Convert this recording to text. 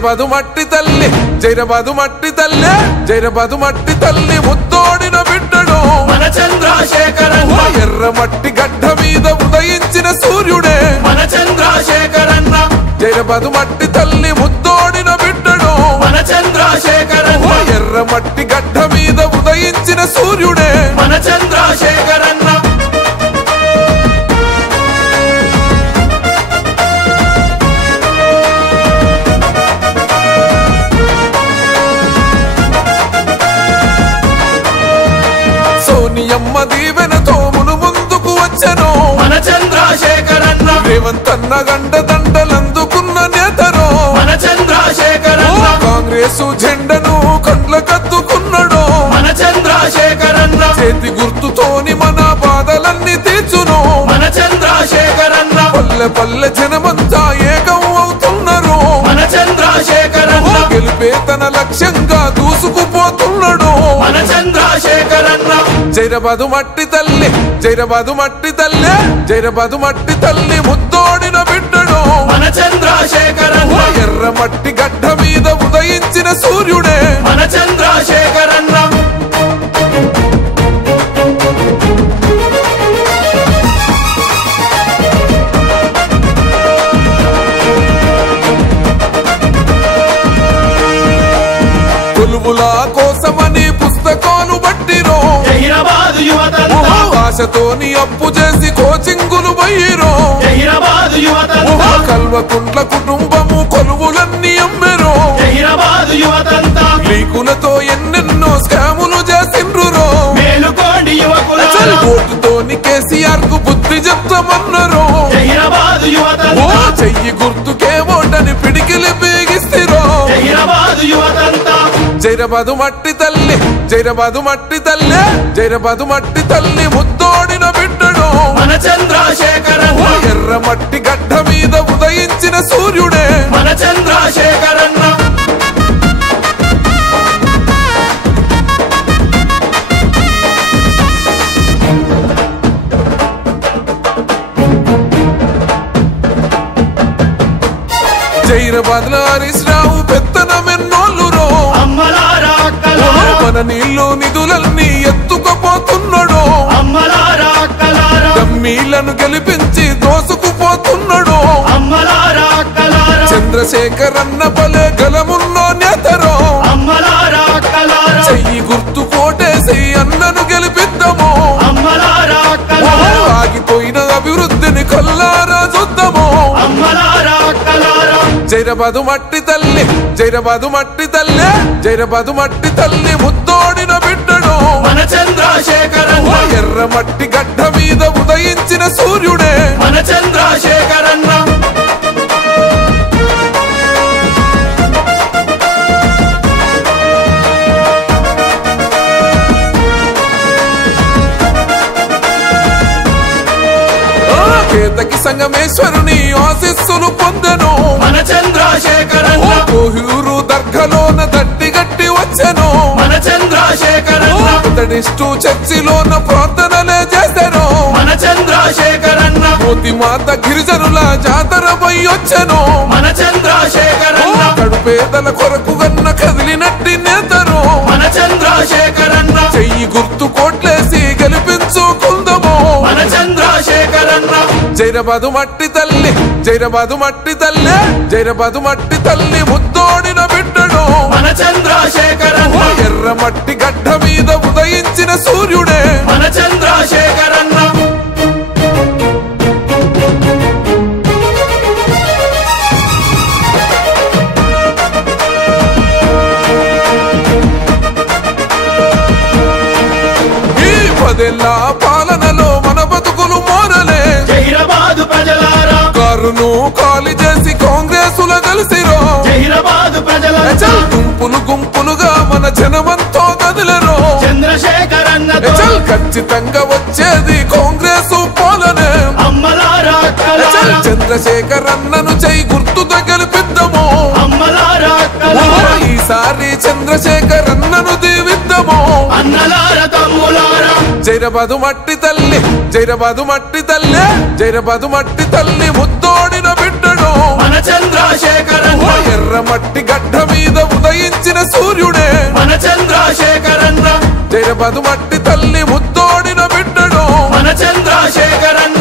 జైరబాదు మట్టి తల్లి జైరబాదు మట్టి తల్లి జైరబాదు మట్టి తల్లి ముద్దోడిన బిడ్డడు మన చంద్రశేఖరన్న ఎర్ర మట్టి గడ్డ మీద ఉదయించిన సూర్యుడే మన చంద్రశేఖరన్న జైరబాదు మట్టి తల్లి ముద్దోడిన బిడ్డడు మన చంద్రశేఖరన్న ఎర్ర మట్టి గడ్డ మీద ఉదయించిన సూర్యుడే మన చంద్రశేఖరన్న సోనియమ్మ దీవెనతో మును ముందుకు వచ్చెను మన చంద్రశేఖరన్న రేవంత్ అన్న గంట దండలందుకున్న నేతరు మన చంద్రశేఖరన్న కాంగ్రెసు జెండను కండ్లకద్దుకున్నాడు మన చంద్రశేఖరన్న చేతి గుర్తుతోని మన బాధలన్నీ తీర్చును మన చంద్రశేఖరన్న పల్లె పల్లె జనమంతా ఏకం అవుతున్నారు మన చంద్రశేఖరన్న గెలిపే తన లక్ష్యంగా దూసుకుపోతున్నాడు మన చంద్రశేఖరన్న జైరబాదు మట్టి తల్లి జైరబాదు మట్టి తల్లి జైరబాదు మట్టి తల్లి ముద్దోడిన బిడ్డడు మన చంద్రశేఖరన్న ఎర్ర మట్టి గడ్డ మీద ఉదయించిన సూర్యుడే మన చంద్రశేఖరన్న కొలువుల కోసమని పుస్తకాలు బట్టిరో జహీరాబాద్ యువతంతా ఆశతోని అప్పు చేసి కోచింగులు పోయిరో జహీరాబాద్ యువతంతా కల్వకుంట్ల కుటుంబము కొలువులన్నీ అమ్మెరో జహీరాబాద్ యువతంతా లీకులతో ఎన్నెన్నో స్కాములు చేసిండ్రు మేలుకోండి యువకులారా ఓటుతోని కేసీఆర్ కు బుద్ధి చెప్తామన్నారు జహీరాబాద్ యువతంతా చెయ్యి గుర్తుకే ఓటని పిడికిలి బీగిస్తిరో జహీరాబాద్ యువతంతా జైరబాదు మట్టి తల్లి జైరబాదు మట్టి తల్లి జైరబాదు మట్టి తల్లి ముద్దోడిన బిడ్డడు మన చంద్రశేఖరన్న ఎర్ర మట్టి గడ్డ మీద ఉదయించిన సూర్యుడే మన చంద్రశేఖరన్న జైరాబాద్ లో హరీష్ రావు పెత్తనమెన్నోళ్ళురో అమ్మలారా అక్కలారా మన నీళ్లు నిధులన్నీ ఎత్తుకుపోతున్నాడు అమ్మలారా అక్కలారా దమ్మీలను గెలిపించి దోసుకుపోతున్నాడు అమ్మలారా అక్కలారా చంద్రశేఖర్ అన్న బలే గలమున్న నేతరో అమ్మలారా అక్కలారా చెయ్యి గుర్తు కోటేసి అన్నను గెలిపిద్దాము అమ్మలారా అక్కలారా ఆగిపోయిన అభివృద్ధిని కల్లారా చూద్దాము అమ్మలారా అక్కలారా జైరబాదు మట్టి తల్లి జైరబాదు మట్టి తల్లి జైరబాదు మట్టి తల్లి ముద్దోడిన బిడ్డడు మన చంద్రశేఖరన్న ఎర్ర మట్టి గడ్డ మీద ఉదయించిన సూర్యుడే మన చంద్రశేఖరన్న కేతకి సంగమేశ్వరుని ఆశీస్సులు పొందెను మన చంద్రశేఖరన్న కోహ్యూరు దర్గలోన దట్టి గట్టి వచ్చెను మన చంద్రశేఖరన్న మెథడిస్టు చర్చిలోన ప్రార్థనలే చేశారు మన చంద్రశేఖరన్న మోతి మాత గిరిజనుల జాతర పోయి వచ్చెను మన చంద్రశేఖరన్న కడుపేదల కొరకు గన్న కదిలినట్టి నేతరు మన చంద్రశేఖరన్న చెయ్యి గుర్తు కోట్లేసి గెలిపించుకుందాము మన చంద్రశేఖరన్న జైరబాదు మట్టి తల్లి జైరబాదు మట్టి తల్లి జైరబాదు మట్టి తల్లి ముద్దోడిన బిడ్డడు మన చంద్రశేఖరన్న ఎర్ర మట్టి గడ్డ మీద ఉదయించిన సూర్యుడే మన చంద్రశేఖరన్న ఈ 10 ఏళ్ల పాలనలో మన బతుకులు మోరలే జహీరాబాద్ ప్రజలారా కారును ఖాళీ చేసి కాంగ్రెసుల కలిసిరో జహీరాబాద్ ప్రజలారా గుంపులు గుంపులుగా మన జనమంతో కదిలరు చంద్రశేఖరన్న ఖచ్చితంగా వచ్చేది కాంగ్రెసు పాలనే అమ్మలారా అక్కలారా చంద్రశేఖర్ అన్నను చెయ్యి గుర్తుతో గెలిపిద్దాము అమ్మలారా అక్కలారా ఈసారి చంద్రశేఖర్ అన్నను దీవిద్దాము అన్నలారా తమ్ములారా జైరబాదు మట్టి తల్లి జైరబాదు మట్టి తల్లి జైరబాదు మట్టి తల్లి ముద్దోడిన బిడ్డడు మన చంద్రశేఖరన్న ఎర్ర మట్టి గడ్డ మీద ఉదయించిన సూర్యుడే మన చంద్రశేఖరన్న. జైరాబాదు మట్టి తల్లి ముద్దోడిన బిడ్డడు మన చంద్రశేఖరన్న.